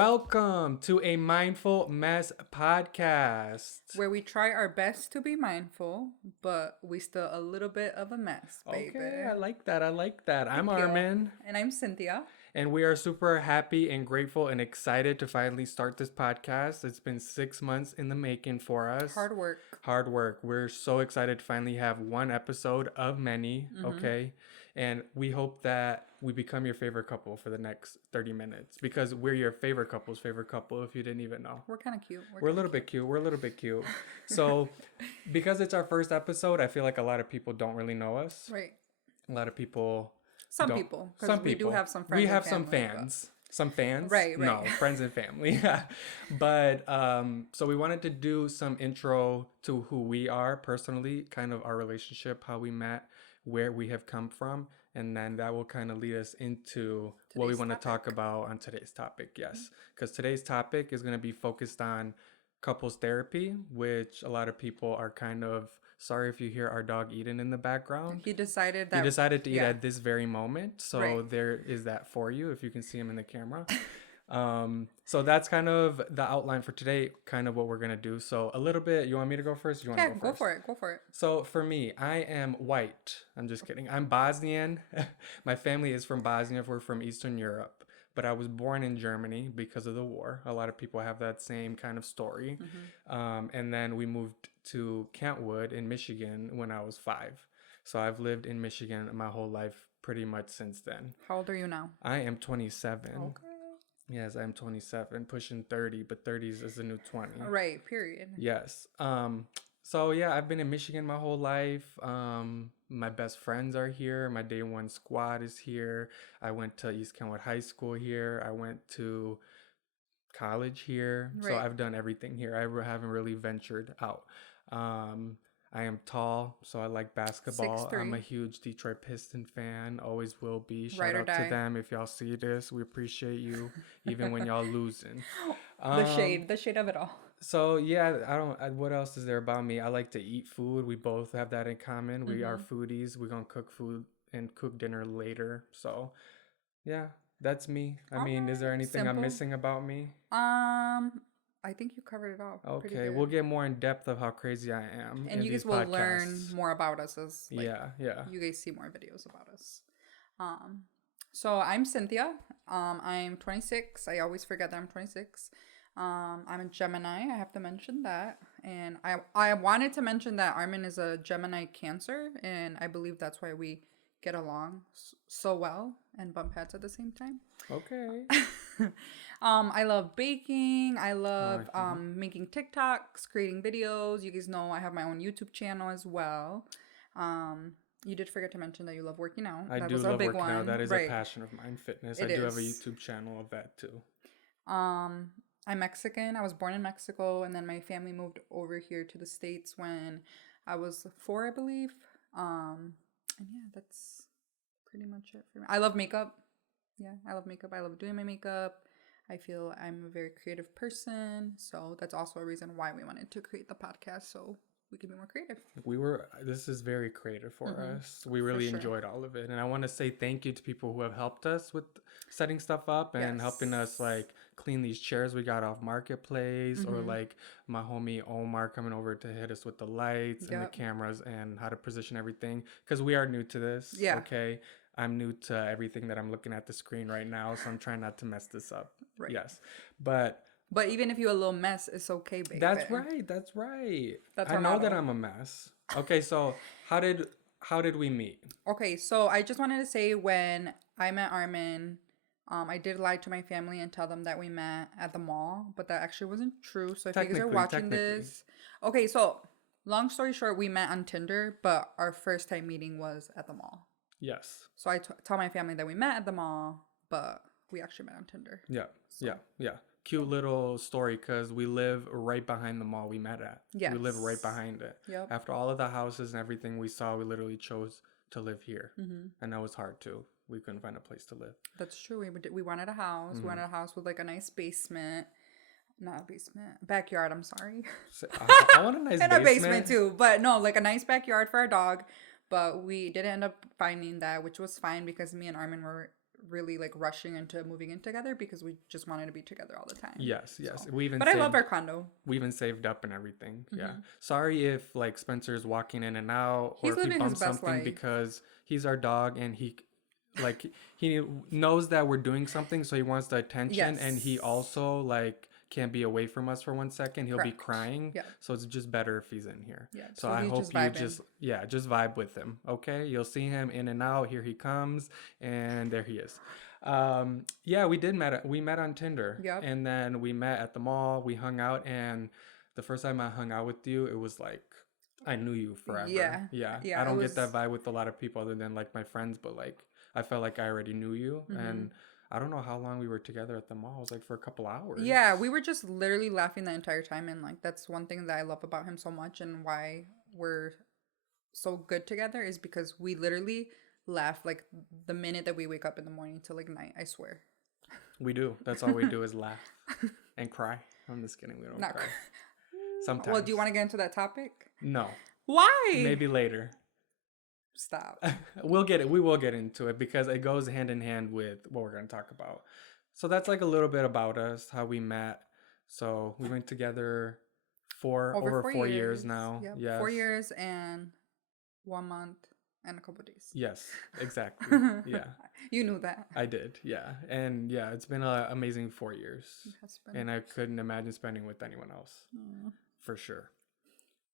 Welcome to a Mindful Mess podcast. Where we try our best to be mindful, but we still a little bit of a mess, baby. Okay, I like that. I'm Thank you. Armin, And I'm Cynthia. and we are super happy and grateful and excited to finally start this podcast. It's been 6 months in the making for us. Hard work. Hard work. We're so excited to finally have one episode of many, okay? And we hope that we become your favorite couple for the next 30 minutes because we're your favorite couple's favorite couple if you didn't even know. We're kind of cute. We're a little bit cute. We're a little bit cute. So, because it's our first episode, I feel like a lot of people don't really know us. Right. A lot of people. Some people. Because we do have some friends. We have and some family, fans. Some fans? Right. No, friends and family. But, so we wanted to do some intro to who we are personally, kind of our relationship, how we met, where we have come from. And then that will kind of lead us into what we want to talk about on today's topic. Yes. Because today's topic is going to be focused on couples therapy, which a lot of people are kind of sorry if you hear our dog Eden in the background. He decided to eat at this very moment. So there is that for you if you can see him in the camera. So that's kind of the outline for today, kind of what we're going to do. So a little bit, you want me to go first? You want to go first? Go for it. So for me, I am white. I'm just kidding. I'm Bosnian. My family is from Bosnia. We're from Eastern Europe. But I was born in Germany because of the war. A lot of people have that same kind of story. And then we moved to Kentwood in Michigan when I was 5. So I've lived in Michigan my whole life pretty much since then. How old are you now? I am 27. Okay. Yes, I'm 27, pushing 30, but 30 is the new 20. Right, period. Yes. So yeah, I've been in Michigan my whole life. My best friends are here. My day one squad is here. I went to East Kentwood High School here. I went to college here. Right. So I've done everything here. I haven't really ventured out. I am tall, so I like basketball. 6'3". I'm a huge Detroit Piston fan. Always will be. Shout Ride or out die. to them if y'all see this. We appreciate you, even when y'all losing. The shade of it all. So yeah, what else is there about me? I like to eat food. We both have that in common. We are foodies. We're gonna cook food and cook dinner later. So yeah, that's me. I mean, is there anything I'm missing about me? I think you covered it all. Okay, we'll get more in depth of how crazy I am. And you guys will learn more about us as yeah. You guys see more videos about us. So I'm Cynthia. I'm 26. I always forget that I'm 26. I'm a Gemini. I have to mention that. And I wanted to mention that Armin is a Gemini Cancer, and I believe that's why we get along so well and bump heads at the same time. Okay. I love baking. I love making TikToks, creating videos. You guys know I have my own YouTube channel as well. You did forget to mention that you love working out. I do love working out. That is a passion of mine, fitness. I do have a YouTube channel of that too. I'm Mexican. I was born in Mexico, and then my family moved over here to the States when I was 4, I believe. And yeah, that's pretty much it for me. I love makeup. Yeah, I love makeup. I love doing my makeup. I feel I'm a very creative person. So that's also a reason why we wanted to create the podcast, so we could be more creative. This is very creative for us. We really enjoyed all of it. And I want to say thank you to people who have helped us with setting stuff up and helping us like clean these chairs we got off Marketplace, or like my homie Omar coming over to hit us with the lights and the cameras and how to position everything. Because we are new to this. Yeah. Okay. I'm new to everything that I'm looking at the screen right now, so I'm trying not to mess this up. Right. Yes. But even if you're a little mess, it's okay, baby. That's right. That's I know that I'm a mess. Okay, so how did we meet? Okay, so I just wanted to say when I met Armin, I did lie to my family and tell them that we met at the mall, but that actually wasn't true. So if you guys are watching this, okay, so long story short, we met on Tinder, but our first time meeting was at the mall. Yes. So I tell my family that we met at the mall, but we actually met on Tinder. Yeah. So. Yeah. Cute little story because we live right behind the mall we met at. Yes. We live right behind it. Yep. After all of the houses and everything we saw, we literally chose to live here. And that was hard too. We couldn't find a place to live. That's true. We wanted a house. We wanted a house with like a nice basement. Not a basement. Backyard, I'm sorry. I want a nice basement. And a basement too. But no, like a nice backyard for our dog. But we didn't end up finding that, which was fine because me and Armin were really like rushing into moving in together because we just wanted to be together all the time. Yes, yes. So. But I love our condo. We even saved up and everything. Yeah. Sorry if like Spencer's walking in and out, or He's if he bumps something life. because he's our dog and he knows that we're doing something, so he wants the attention, and he also like can't be away from us for 1 second. He'll be crying. Yeah. So it's just better if he's in here. Yeah. So I hope you just vibe with him. Okay. You'll see him in and out. Here he comes, and there he is. Yeah, we met on Tinder. Yep. And then we met at the mall. We hung out, and the first time I hung out with you, it was like I knew you forever. Yeah. I don't get that vibe with a lot of people other than like my friends, but like I felt like I already knew you. And I don't know how long we were together at the mall. It was like for a couple hours. Yeah, we were just literally laughing the entire time, and like that's one thing that I love about him so much, and why we're so good together is because we literally laugh like the minute that we wake up in the morning till like night. I swear. We do. That's all we do is laugh and cry. I'm just kidding. We don't cry. Sometimes. Well, do you want to get into that topic? No. Why? Maybe later. Stop. We will get into it because it goes hand in hand with what we're going to talk about. So that's like a little bit about us, how we met. So we went together over 4 years now. Yep. Yes. 4 years and 1 month and a couple days. Yes, exactly. Yeah. You knew that. I did. Yeah. And yeah, it's been an amazing 4 years. It has been. And I couldn't imagine spending with anyone else. For sure.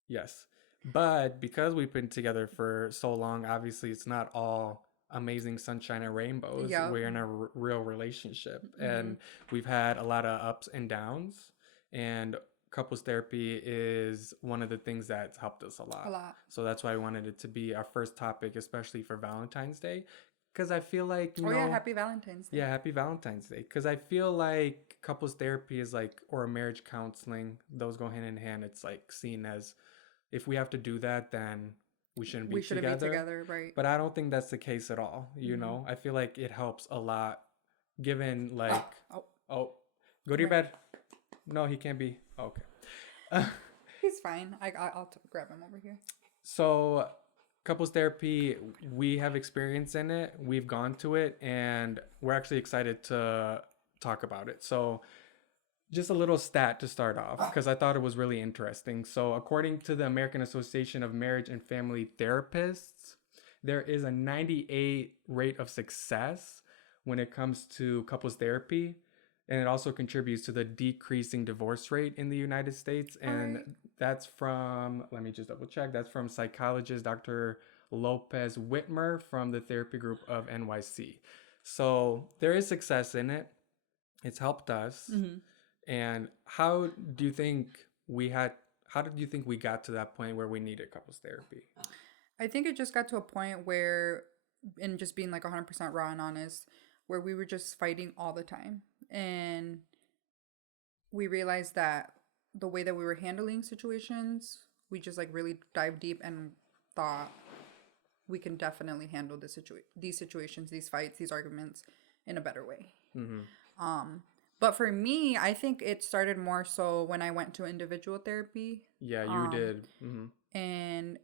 Yes. But because we've been together for so long, obviously it's not all amazing sunshine and rainbows. Yep. We're in a real relationship, and we've had a lot of ups and downs, and couples therapy is one of the things that's helped us a lot. So that's why I wanted it to be our first topic, especially for Valentine's Day, because I feel like, you know, happy Valentine's Day. Yeah, happy Valentine's Day. Because I feel like couples therapy is like, or marriage counseling, those go hand in hand. It's like seen as, if we have to do that, then we shouldn't be together. Right? But I don't think that's the case at all. You know, I feel like it helps a lot, given like, go to your bed. No, he can't be. Okay. He's fine. I'll grab him over here. So couples therapy, we have experience in it. We've gone to it, and we're actually excited to talk about it. So just a little stat to start off, because I thought it was really interesting. So according to the American Association of Marriage and Family Therapists, there is a 98 rate of success when it comes to couples therapy. And it also contributes to the decreasing divorce rate in the United States. And that's from, let me just double check, that's from psychologist Dr. Lopez Whitmer from the therapy group of NYC. So there is success in it. It's helped us. And how did you think we got to that point where we needed couples therapy? I think it just got to a point where, and just being like 100% raw and honest, where we were just fighting all the time. And we realized that the way that we were handling situations, we just like really dived deep and thought we can definitely handle these situations, these fights, these arguments in a better way. But for me, I think it started more so when I went to individual therapy. Yeah, you did. And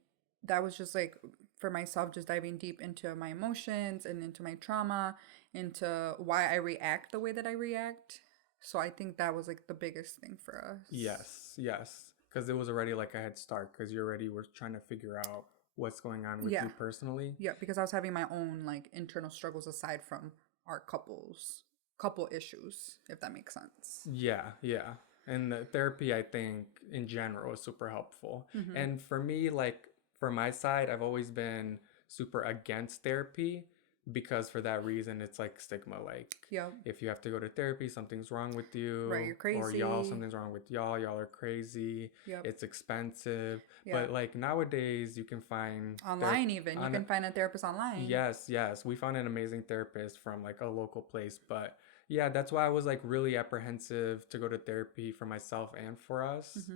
that was just like, for myself, just diving deep into my emotions and into my trauma, into why I react the way that I react. So I think that was like the biggest thing for us. Yes. Because it was already like a head start, because you already were trying to figure out what's going on with you personally. Yeah, because I was having my own like internal struggles aside from our couple issues, if that makes sense. Yeah. And the therapy, I think, in general is super helpful. And for me, like, for my side, I've always been super against therapy, because for that reason, it's like stigma. Like, if you have to go to therapy, something's wrong with you. Right, you're crazy. Or y'all, something's wrong with y'all. Y'all are crazy. It's expensive. But like nowadays, you can find online you can find a therapist online. Yes. We found an amazing therapist from like a local place. But yeah, that's why I was like really apprehensive to go to therapy for myself and for us.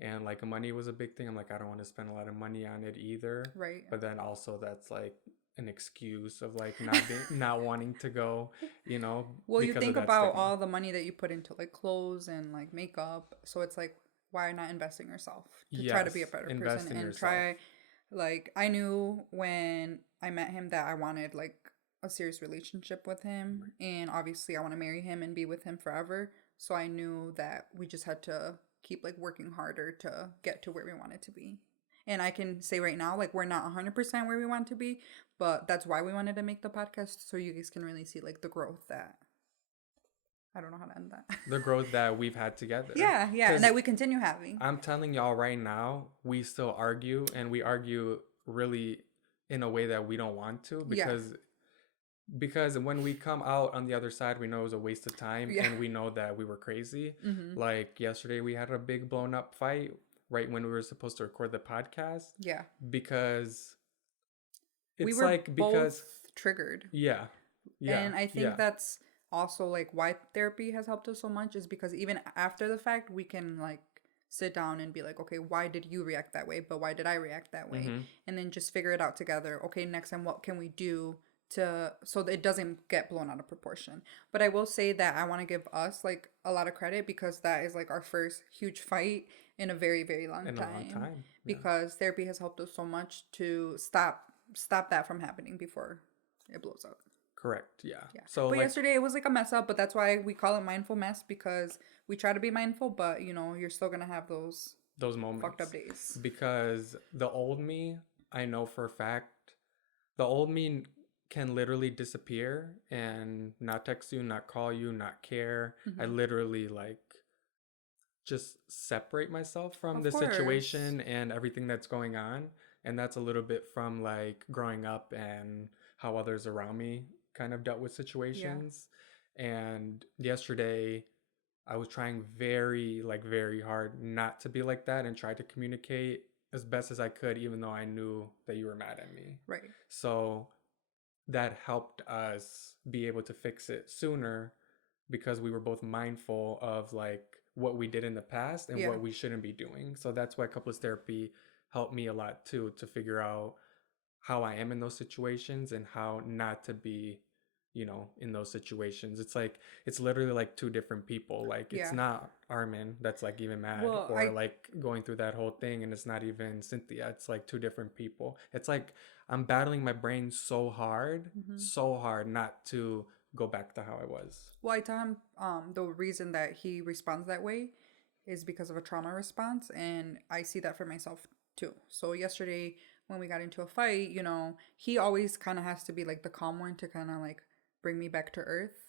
And like money was a big thing. I'm like, I don't want to spend a lot of money on it either. Right. But then also that's like an excuse of like not wanting to go, you know. Well, you think about all the money that you put into like clothes and like makeup. So it's like, why not invest in yourself to try to be a better person and try, like, I knew when I met him that I wanted like a serious relationship with him, and obviously I want to marry him and be with him forever. So I knew that we just had to keep like working harder to get to where we wanted to be. And I can say right now, like, we're not 100% where we want to be, but that's why we wanted to make the podcast, so you guys can really see like the growth that, I don't know how to end that. The growth that we've had together. Yeah, and that we continue having. I'm telling y'all right now, we still argue, and we argue really in a way that we don't want to, because when we come out on the other side, we know it was a waste of time, and we know that we were crazy. Like yesterday, we had a big blown up fight right when we were supposed to record the podcast. Yeah. Because it's we were both triggered. Yeah. And I think that's also like why therapy has helped us so much, is because even after the fact, we can like sit down and be like, okay, why did you react that way? But why did I react that way? And then just figure it out together. Okay, next time, what can we do so that it doesn't get blown out of proportion? But I will say that I want to give us like a lot of credit, because that is like our first huge fight in a very, very long time. Because therapy has helped us so much to stop that from happening before it blows up. Correct. Yeah. So but yesterday it was like a mess up, but that's why we call it mindful mess, because we try to be mindful, but you know, you're still gonna have those moments, fucked up days. Because the old me, I know for a fact, the old me can literally disappear and not text you, not call you, not care. I literally like just separate myself from the situation and everything that's going on. And that's a little bit from like growing up and how others around me kind of dealt with situations. And yesterday I was trying very hard not to be like that, and try to communicate as best as I could, even though I knew that you were mad at me. Right. So that helped us be able to fix it sooner, because we were both mindful of like what we did in the past and what we shouldn't be doing. So that's why couples therapy helped me a lot too, to figure out how I am in those situations and how not to be, you know, in those situations. It's like, it's literally like two different people. Like it's not Armin that's like even mad like going through that whole thing, and it's not even Cynthia. It's like two different people. It's like I'm battling my brain so hard not to go back to how I was. Well, I tell him the reason that he responds that way is because of a trauma response, and I see that for myself too. So yesterday when we got into a fight, you know, he always kind of has to be like the calm one to kind of like bring me back to earth.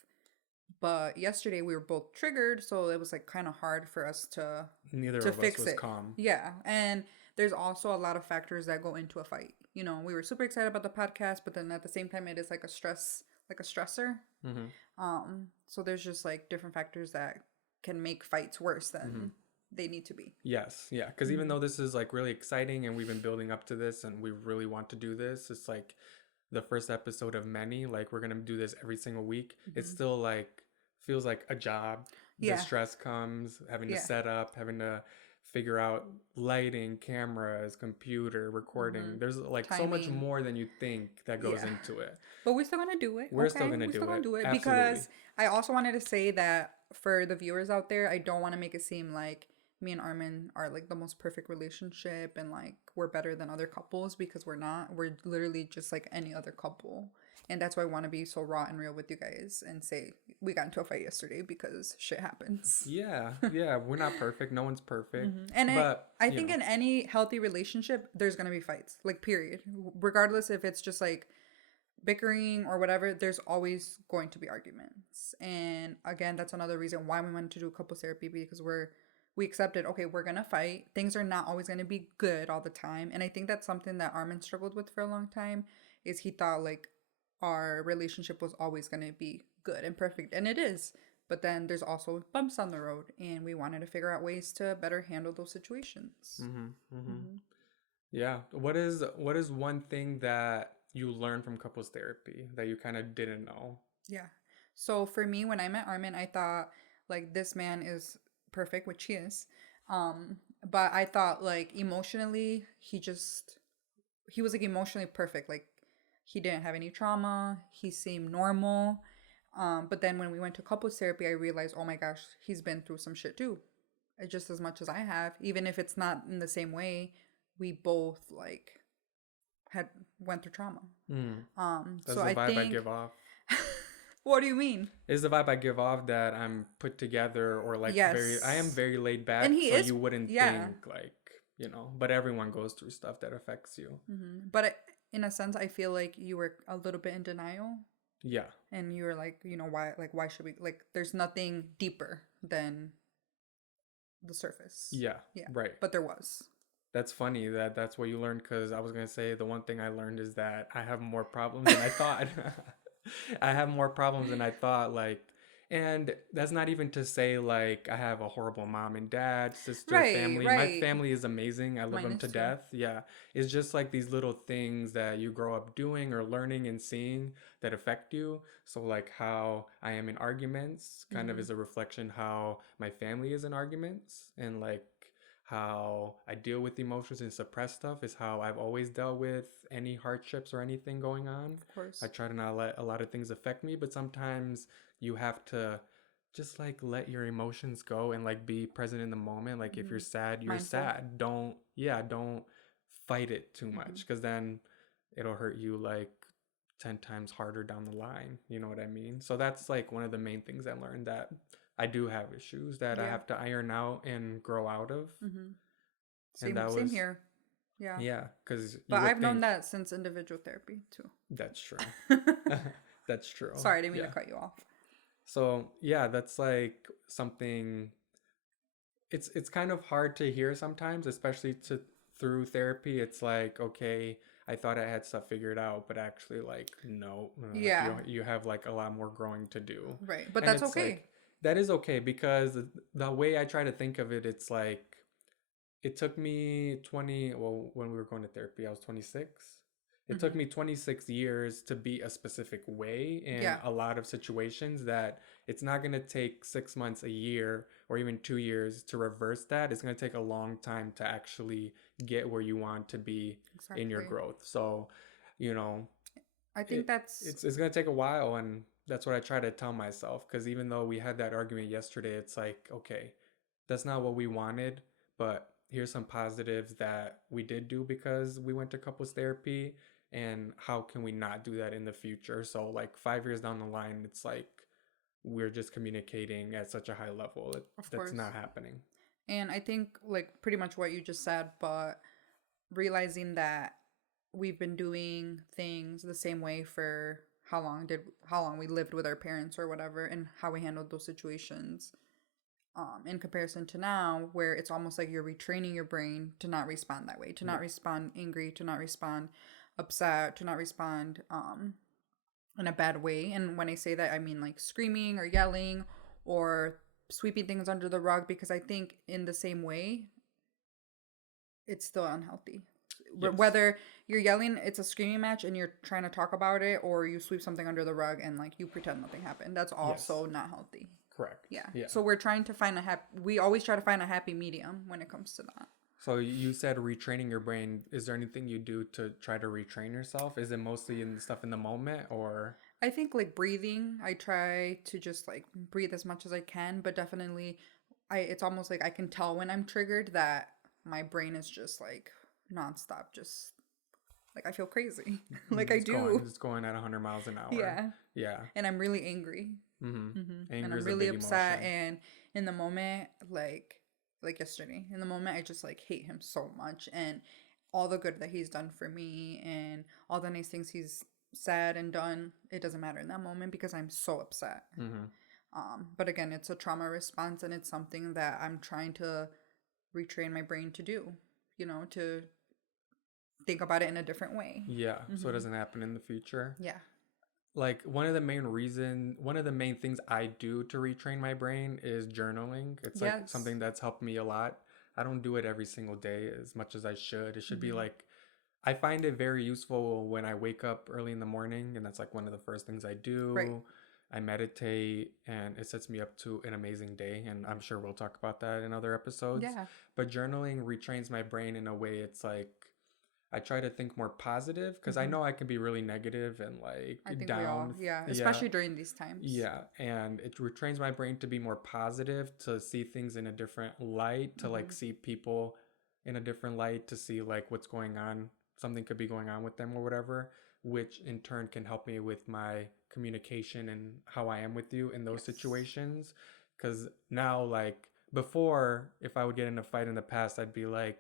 But yesterday we were both triggered, so it was like kind of hard for us to fix it. Calm. Yeah, and there's also a lot of factors that go into a fight. You know, we were super excited about the podcast, but then at the same time, it is like a stressor. So there's just like different factors that can make fights worse than they need to be. Yes, yeah, because even though this is like really exciting and we've been building up to this and we really want to do this, it's like the first episode of many. Like we're gonna do this every single week. It's still like feels like a job. The stress comes, having to set up, having to figure out lighting, cameras, computer, recording. There's like timing. So much more than you think that goes into it. But we're still gonna do it. We're still gonna do it. Because I also wanted to say that for the viewers out there, I don't want to make it seem like me and Armin are like the most perfect relationship and like we're better than other couples, because we're not. We're literally just like any other couple. And that's why I want to be so raw and real with you guys and say we got into a fight yesterday, because shit happens. Yeah, we're not perfect. No one's perfect. And I think in any healthy relationship, there's going to be fights, like period. Regardless if it's just like bickering or whatever, there's always going to be arguments. And again, that's another reason why we wanted to do couples therapy, because we accepted, okay, we're going to fight. Things are not always going to be good all the time. And I think that's something that Armin struggled with for a long time, is he thought like our relationship was always going to be good and perfect, and it is, but then there's also bumps on the road, and we wanted to figure out ways to better handle those situations. Yeah. What is one thing that you learned from couples therapy that you kind of didn't know? Yeah, so for me, when I met Armin, I thought like this man is perfect, which he is, but I thought like emotionally he was like emotionally perfect. Like he didn't have any trauma. He seemed normal. But then when we went to couples therapy, I realized, oh my gosh, he's been through some shit too. Just as much as I have. Even if it's not in the same way, we both like went through trauma. Mm. That's So the I vibe I think. give off. What do you mean? Is the vibe I give off that I'm put together or like I am Yes. very laid And back, he so is, you wouldn't yeah. think like, but everyone goes through stuff that affects you. But in a sense, I feel like you were a little bit in denial. Yeah. And you were like, why should we, like, there's nothing deeper than the surface. Yeah. Yeah. Right. But there was. That's funny that that's what you learned, because I was going to say the one thing I learned is that I have more problems than I thought. I have more problems than I thought, like, and that's not even to say like I have a horrible mom and dad, sister, Right, family. My right. family is amazing. I love Mine them is to too. death. Yeah. It's just like these little things that you grow up doing or learning and seeing that affect you. So like how I am in arguments kind of is a reflection how my family is in arguments, and like how I deal with emotions and suppress stuff is how I've always dealt with any hardships or anything going on. Of course. I try to not let a lot of things affect me, but sometimes you have to just like let your emotions go and like be present in the moment. Like if you're sad, you're Mindful. sad. Don't fight it too much, because then it'll hurt you like 10 times harder down the line. You know what I mean? So that's like one of the main things I learned, that I do have issues that I Yeah. have to iron out and grow out of. And that Same was, here. Yeah. yeah, because you But would I've known think that since individual therapy too. that's true. That's true. Sorry, I didn't mean Yeah. to cut you off. So yeah, that's like something. It's kind of hard to hear sometimes, especially to through therapy. It's like, okay, I thought I had stuff figured out, but actually, like, no, like Yeah. you have like a lot more growing to do. Right. But And that's it's okay. like that is okay, because the way I try to think of it, it's like it took me 20, well, when we were going to therapy, I was 26. It took me 26 years to be a specific way in Yeah. a lot of situations, that it's not going to take 6 months, a year, or even 2 years to reverse that. It's going to take a long time to actually get where you want to be in your Exactly. growth. So, you know, I think that's it's going to take a while. And that's what I try to tell myself. Because even though we had that argument yesterday, it's like, okay, that's not what we wanted, but here's some positives that we did do because we went to couples therapy, and how can we not do that in the future? So like 5 years down the line, it's like we're just communicating at such a high level. of That's course. not happening. And I think like pretty much what you just said, but realizing that we've been doing things the same way for how long we lived with our parents or whatever, and how we handled those situations, in comparison to now, where it's almost like you're retraining your brain to not respond that way, to not respond angry, to not respond upset, to not respond in a bad way. And when I say that, I mean like screaming or yelling or sweeping things under the rug, because I think in the same way it's still unhealthy. Yes. Whether you're yelling, it's a screaming match, and you're trying to talk about it, or you sweep something under the rug and like you pretend nothing happened, that's also not healthy. Correct. Yeah. Yeah. So we're trying to find we always try to find a happy medium when it comes to that. So you said retraining your brain. Is there anything you do to try to retrain yourself? Is it mostly in stuff in the moment, or? I think like breathing, I try to just like breathe as much as I can, but definitely it's almost like I can tell when I'm triggered that my brain is just like nonstop, just like I feel crazy. Like I do. It's going at 100 miles an hour. Yeah. Yeah. And I'm really angry. And I'm really upset, and in the moment, like yesterday, in the moment I just like hate him so much, and all the good that he's done for me and all the nice things he's said and done, it doesn't matter in that moment because I'm so upset. But again, it's a trauma response, and it's something that I'm trying to retrain my brain to do, to think about it in a different way. Yeah, so it doesn't happen in the future. Yeah. Like one of the main things I do to retrain my brain is journaling. It's like something that's helped me a lot. I don't do it every single day as much as I should. It should be like, I find it very useful when I wake up early in the morning, and that's like one of the first things I do. Right. I meditate, and it sets me up to an amazing day, and I'm sure we'll talk about that in other episodes. Yeah. But journaling retrains my brain in a way. It's like I try to think more positive, because I know I can be really negative and like I think down. we all, especially during these times. Yeah, and it retrains my brain to be more positive, to see things in a different light, to like see people in a different light, to see like what's going on something could be going on with them or whatever, which in turn can help me with my communication and how I am with you in those situations. Because now, like before, if I would get in a fight in the past, I'd be like,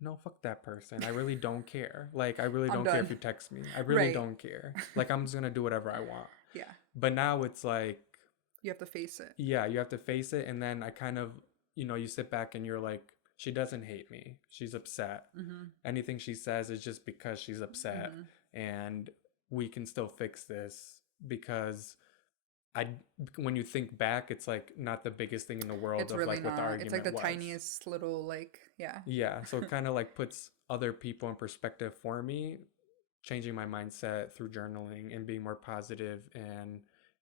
no, fuck that person. I really don't care. Like, I really I'm don't care if done. you text me. I really Right. don't care. Like, I'm just gonna do whatever I want. Yeah. But now it's like, You have to face it. yeah, you have to face it. And then I kind of, you sit back and you're like, she doesn't hate me. She's upset. Anything she says is just because she's upset. And we can still fix this because when you think back, it's like not the biggest thing in the world It's of really like what the not. argument It's like the was. tiniest little, like, yeah. Yeah. So it kind of like puts other people in perspective for me, changing my mindset through journaling and being more positive. And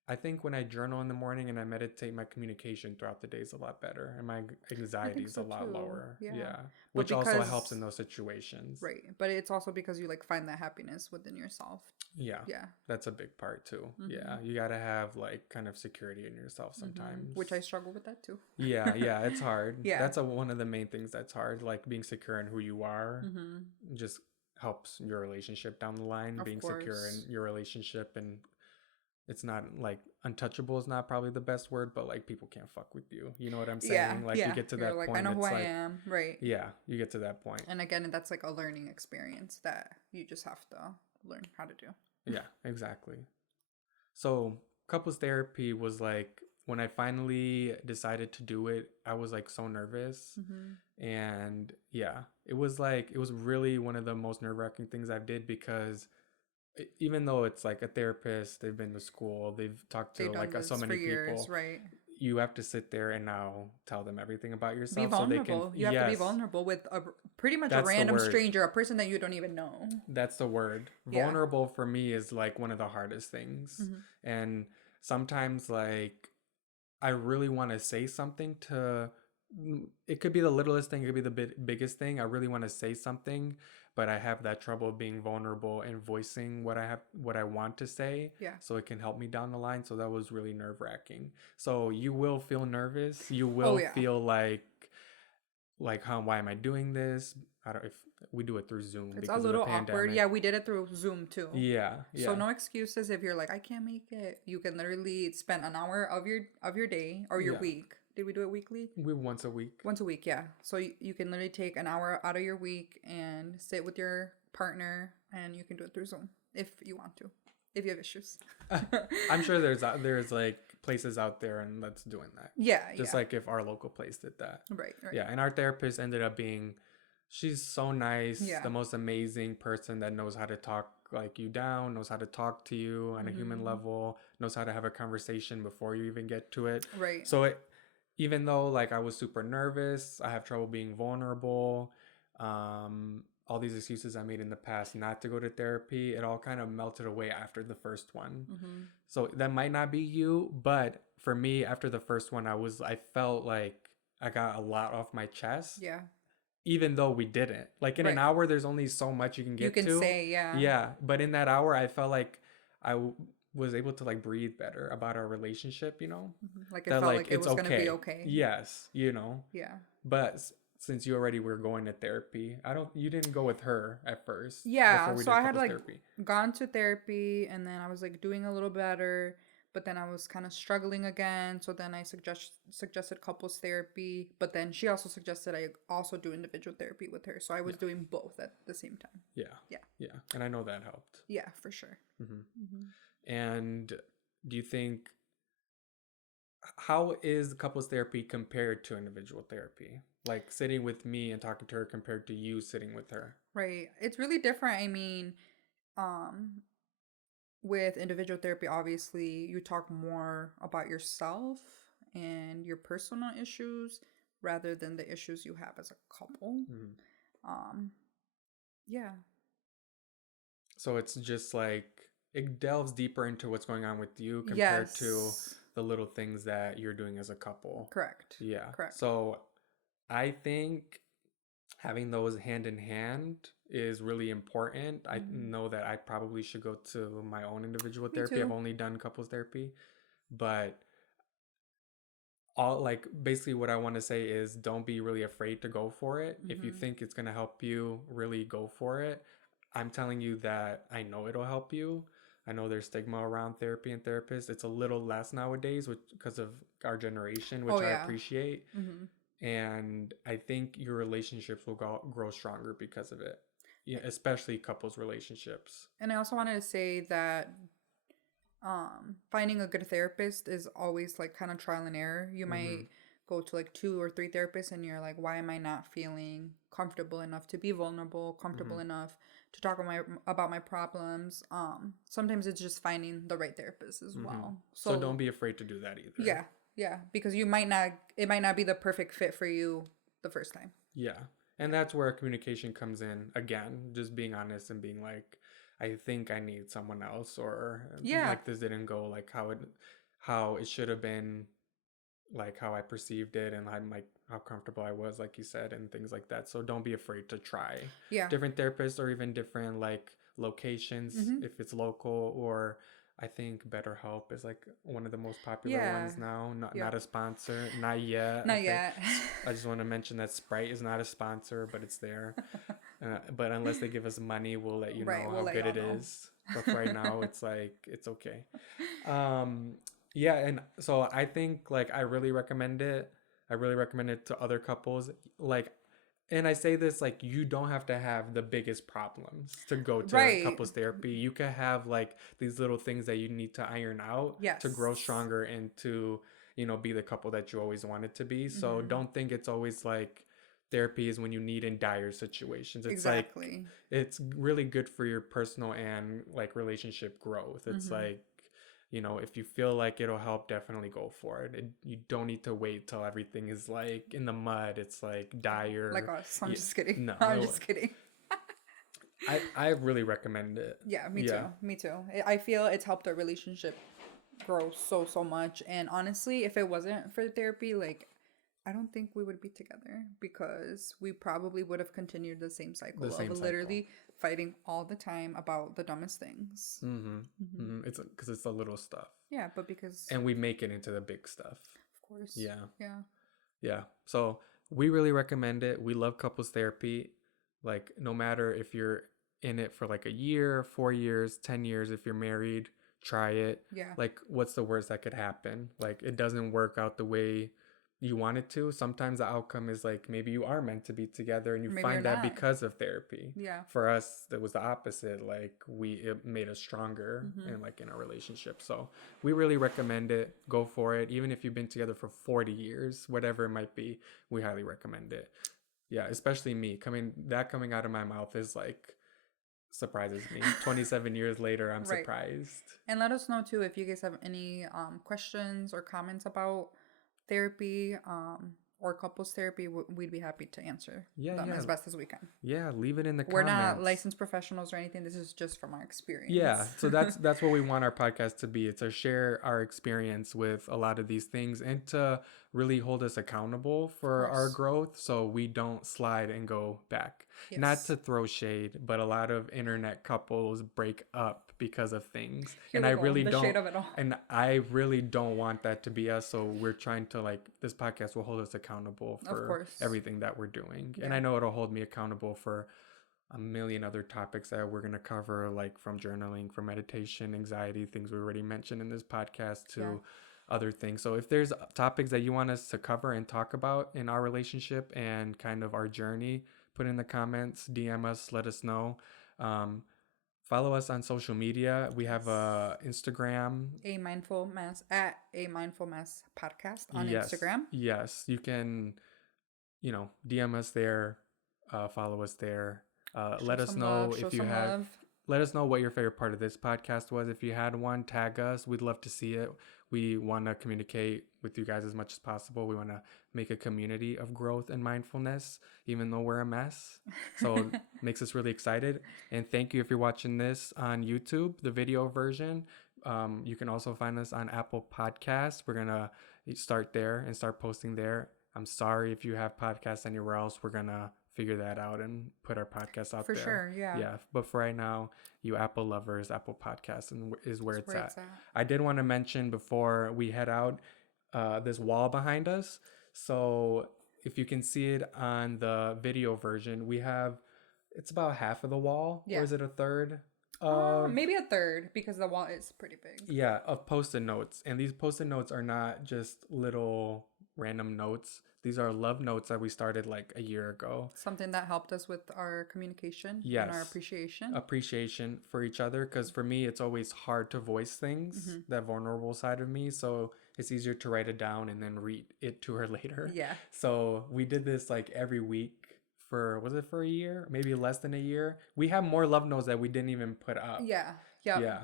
I think when I journal in the morning and I meditate, my communication throughout the day is a lot better and my anxiety is so a lot too. lower. Yeah. Which also helps in those situations. Right. But it's also because you like find that happiness within yourself. Yeah. Yeah. That's a big part too. Yeah. You got to have like kind of security in yourself sometimes. Which I struggle with that too. Yeah. It's hard. Yeah. That's one of the main things that's hard. Like being secure in who you are just helps your relationship down the line. Being secure in your relationship, and it's not like untouchable is not probably the best word, but like people can't fuck with you. You know what I'm saying? Yeah, like you get to that like, point. I know who it's I like, am. Right. Yeah, you get to that point. And again, that's like a learning experience that you just have to learn how to do. Yeah, exactly. So couples therapy was like when I finally decided to do it, I was like so nervous. And yeah, it was really one of the most nerve-wracking things I've did because even though it's like a therapist, they've been to school, they've talked to like so many people, right? You have to sit there and now tell them everything about yourself. Be vulnerable. So they can, you have to be vulnerable with pretty much That's a random stranger, a person that you don't even know. That's the word. Vulnerable for me is like one of the hardest things. And sometimes like I really want to say something to, it could be the littlest thing, it could be the biggest thing. I really want to say something, but I have that trouble being vulnerable and voicing what I want to say. Yeah. So it can help me down the line. So that was really nerve-wracking. So you will feel nervous. You will feel like why am I doing this? I don't if we do it through Zoom. It's a little awkward. Yeah, we did it through Zoom too. Yeah. So no excuses if you're like, I can't make it. You can literally spend an hour of your day or your week. Did we do it weekly? Once a week. Once a week, yeah. So you can literally take an hour out of your week and sit with your partner, and you can do it through Zoom if you want to, if you have issues. I'm sure there's like places out there and that's doing that. Yeah. Just like if our local place did that. Right. Yeah, and our therapist ended up being, she's so nice, the most amazing person that knows how to talk like you down, knows how to talk to you on a human level, knows how to have a conversation before you even get to it. Right. So even though like I was super nervous, I have trouble being vulnerable, all these excuses I made in the past not to go to therapy, it all kind of melted away after the first one. So that might not be you, but for me, after the first one, I felt like I got a lot off my chest. Yeah. Even though we didn't. Like in an hour, there's only so much you can get to. You can say, yeah. Yeah. But in that hour, I felt like I was able to like breathe better about our relationship, Like it felt like it was going to be okay. Yes, Yeah. But since you already were going to therapy, you didn't go with her at first. Yeah. So I had like gone to therapy and then I was like doing a little better, but then I was kind of struggling again. So then I suggested couples therapy, but then she also suggested I also do individual therapy with her. So I was doing both at the same time. Yeah. And I know that helped. Yeah, for sure. And do you think, how is couples therapy compared to individual therapy? Like sitting with me and talking to her compared to you sitting with her? Right. It's really different. I mean, with individual therapy, obviously, you talk more about yourself and your personal issues rather than the issues you have as a couple. Yeah. So it's just like, it delves deeper into what's going on with you compared to the little things that you're doing as a couple. Correct. Yeah. Correct. So I think having those hand in hand is really important. I know that I probably should go to my own individual therapy. I've only done couples therapy, but basically what I want to say is don't be really afraid to go for it. If you think it's going to help you, really go for it. I'm telling you that I know it'll help you. I know there's stigma around therapy and therapists. It's a little less nowadays because of our generation, which Oh I yeah. appreciate. Mm-hmm. And I think your relationships will grow stronger because of it. Yeah, especially couples relationships. And I also wanted to say that finding a good therapist is always like kind of trial and error. You Mm-hmm. might go to like 2 or 3 therapists and you're like, why am I not feeling comfortable enough to be vulnerable, Mm-hmm. comfortable enough to talk about my problems? Sometimes it's just finding the right therapist as Mm-hmm. well. So So don't be afraid to do that either. yeah, yeah, because it might not be the perfect fit for you the first time. Yeah. And Yeah. that's where communication comes in again, just being honest and being like, I think I need someone else, or Yeah. like this didn't go like how it should have been, like how I perceived it, and I'm like how comfortable I was, like you said, and things like that. So don't be afraid to try Yeah. different therapists or even different like locations Mm-hmm. if it's local. Or I think BetterHelp is like one of the most popular Yeah. ones now. Not Yep. a sponsor, not yet. Not Okay, yet. I just want to mention that Sprite is not a sponsor, but it's there. But unless they give us money, we'll let you Right, know we'll how let good y'all it know. is. But for right now, it's like it's okay. Um, yeah, and so I think like I really recommend it. I really recommend it to other couples. Like, and I say this like you don't have to have the biggest problems to go to Right. couples therapy. You can have like these little things that you need to iron out to Yes. grow stronger and to, be the couple that you always wanted to be. So Mm-hmm. don't think it's always like therapy is when you need in dire situations. It's like Exactly. it's really good for your personal and like relationship growth. It's Mm-hmm. like, if you feel like it'll help, definitely go for it. You don't need to wait till everything is like in the mud. It's like Like dire. us. I'm Yeah, just kidding. I'm no, just kidding. I really recommend it. Yeah, me too. Yeah, Me too. I feel it's helped our relationship grow so much. And honestly, if it wasn't for therapy, like I don't think we would be together because we probably would have continued the same the cycle of same cycle. literally fighting all the time about the dumbest things. Mm-hmm. Hmm. Mm-hmm. It's because it's the little stuff, Yeah, but because and we make it into the big stuff. of course, Yeah. yeah. Yeah. So we really recommend it. We love couples therapy. Like, no matter if you're in it for like a year, 4 years, 10 years, if you're married, try it. Yeah. Like, what's the worst that could happen? Like, it doesn't work out the way you want it to. Sometimes the outcome is like maybe you are meant to be together and you Or maybe you're find that not. because of therapy. Yeah. For us, it was the opposite. Like, it made us stronger Mm-hmm. in our relationship. So, we really recommend it. Go for it. Even if you've been together for 40 years, whatever it might be, we highly recommend it. Yeah, especially me. Coming out of my mouth is like surprises me. 27 years later, I'm Right. surprised. And let us know too if you guys have any questions or comments about therapy or couples therapy. We'd be happy to answer Yeah, them yeah. as best as we can. Yeah, leave it in the We're not comments. licensed professionals or anything. This is just from our Yeah, experience. so that's what we want our podcast to be. It's to share our experience with a lot of these things and to really hold us accountable Of for our course. growth so we don't slide and go back. Not Yes. to throw shade, but a lot of internet couples break up because of things. Here we go. The shade Don't of it all. and I really don't want that to be us, so we're trying to like this podcast will hold us accountable Of for course. everything that we're doing. And Yeah. I know it'll hold me accountable for a million other topics that we're going to cover, like from journaling, from meditation, anxiety, things we already mentioned in this podcast, Yeah. to other things. So if there's topics that you want us to cover and talk about in our relationship and kind of our journey, put in the comments, DM us, let us know. Um, Follow us on social media. We have Yes. a Instagram. A mindful mess at a mindful mess podcast on Yes, Instagram. yes, you can, DM us there, follow us there. Show Let us some love. know Show if you some have love. Let us know what your favorite part of this podcast was. If you had one, tag us. We'd love to see it. We want to communicate with you guys as much as possible. We want to make a community of growth and mindfulness, even though we're a mess. So makes us really excited. And thank you if you're watching this on YouTube, the video version. You can also find us on Apple Podcasts. We're going to start there and start posting there. I'm sorry if you have podcasts anywhere else. We're going to figure that out and put our podcast out For there. sure, yeah. Yeah, but for right now, you Apple lovers, Apple Podcasts is where That's it's at. I did want to mention before we head out this wall behind us. So if you can see it on the video version, we have it's about half of the wall. Yeah. Or is it a third? Maybe a third, because the wall is pretty big. Yeah, of post-it notes. And these post-it notes are not just little random notes. These are love notes that we started like a year ago. Something that helped us with our communication and our appreciation. Appreciation for each other. Because for me, it's always hard to voice things, that vulnerable side of me. So it's easier to write it down and then read it to her later. Yeah. So we did this like every week was it for a year? Maybe less than a year. We have more love notes that we didn't even put up. Yeah. Yep. Yeah.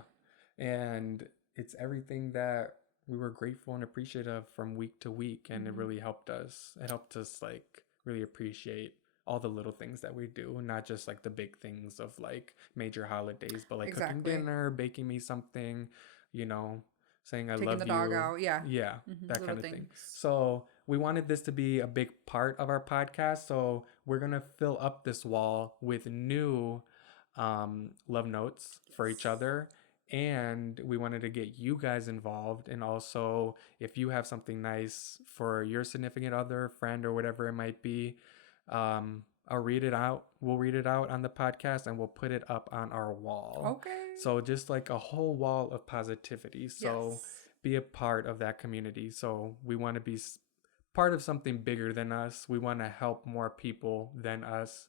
And it's everything that we were grateful and appreciative from week to week. And it really helped us. It helped us like really appreciate all the little things that we do, not just like the big things of like major holidays, but like cooking dinner, baking me something, you know, saying I love you. Taking the dog out. Yeah. Yeah. That kind of thing. So we wanted this to be a big part of our podcast. So we're going to fill up this wall with new love notes for each other. And we wanted to get you guys involved. And also, if you have something nice for your significant other, friend, or whatever it might be, I'll read it out. We'll read it out on the podcast and we'll put it up on our wall. Okay. So just like a whole wall of positivity. So be a part of that community. So we want to be part of something bigger than us. We want to help more people than us.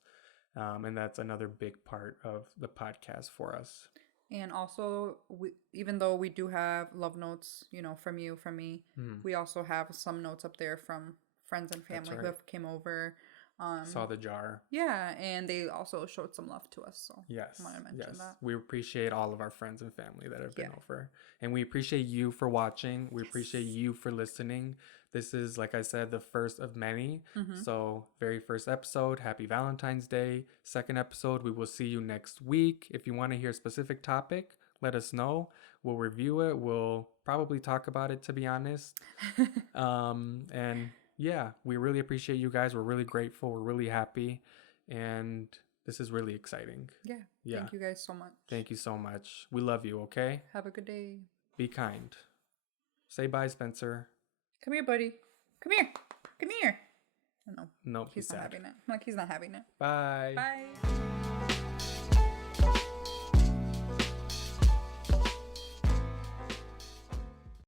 And that's another big part of the podcast for us. And also, even though we do have love notes, you know, from you, from me, we also have some notes up there from friends and family who have came over. Saw the jar. Yeah, and they also showed some love to us. So yes, I want to mention that. We appreciate all of our friends and family that have been over. And we appreciate you for watching. We appreciate you for listening. This is, like I said, the first of many. So very first episode, happy Valentine's Day. Second episode, we will see you next week. If you want to hear a specific topic, let us know. We'll review it. We'll probably talk about it, to be honest. And yeah, we really appreciate you guys. We're really grateful. We're really happy. And this is really exciting. Yeah. Thank you guys so much. Thank you so much. We love you, okay? Have a good day. Be kind. Say bye, Spencer. Come here, buddy. Come here. Come here. No. Nope, he's not sad. having it. Like, he's not having it. Bye. Bye.